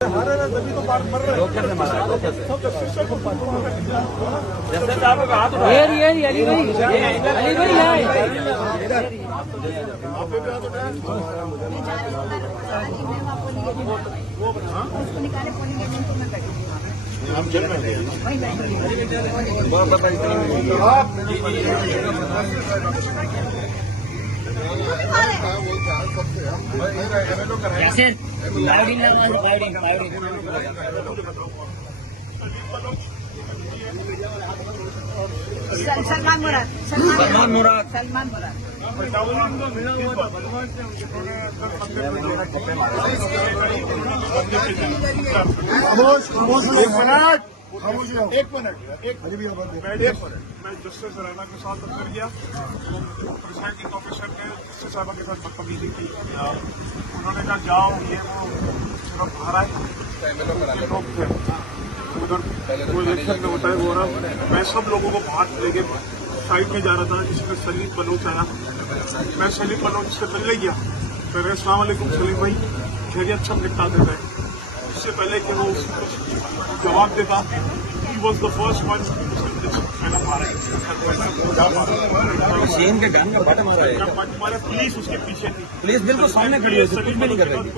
तभी तो मर रहे हैं। कैसे मारा है? कैसे? जैसे साहब का हाथ उठाया। ये अली भाई हम चल रहे हैं। सलमान मुराद एक मिनट मैं जस्टिस रैना के साथ अंदर गया। प्रिसाइडिंग ऑफिसर ने जस्टिस साहबा के साथ बदतमीजी की। उन्होंने कहा जाओ ये वो सिर्फ बाहर आए लोग थे उधर वो इलेक्शन में होता है वो रहा। मैं सब लोगों को बाहर लेके साइड में जा रहा था जिसमें सलीम बलोच आया। मैं सलीम बलोच से मिलने गया। फिर अस्सलाम वालेकुम सलीम भाई खैरियत सब निपटा देते हैं। इससे पहले कि वो जवाब देता he was the first one Shane के गान का बट मारा है। पुलिस उसके पीछे थी। पुलिस बिल्कुल सामने खड़ी है, कुछ भी नहीं कर रही थी।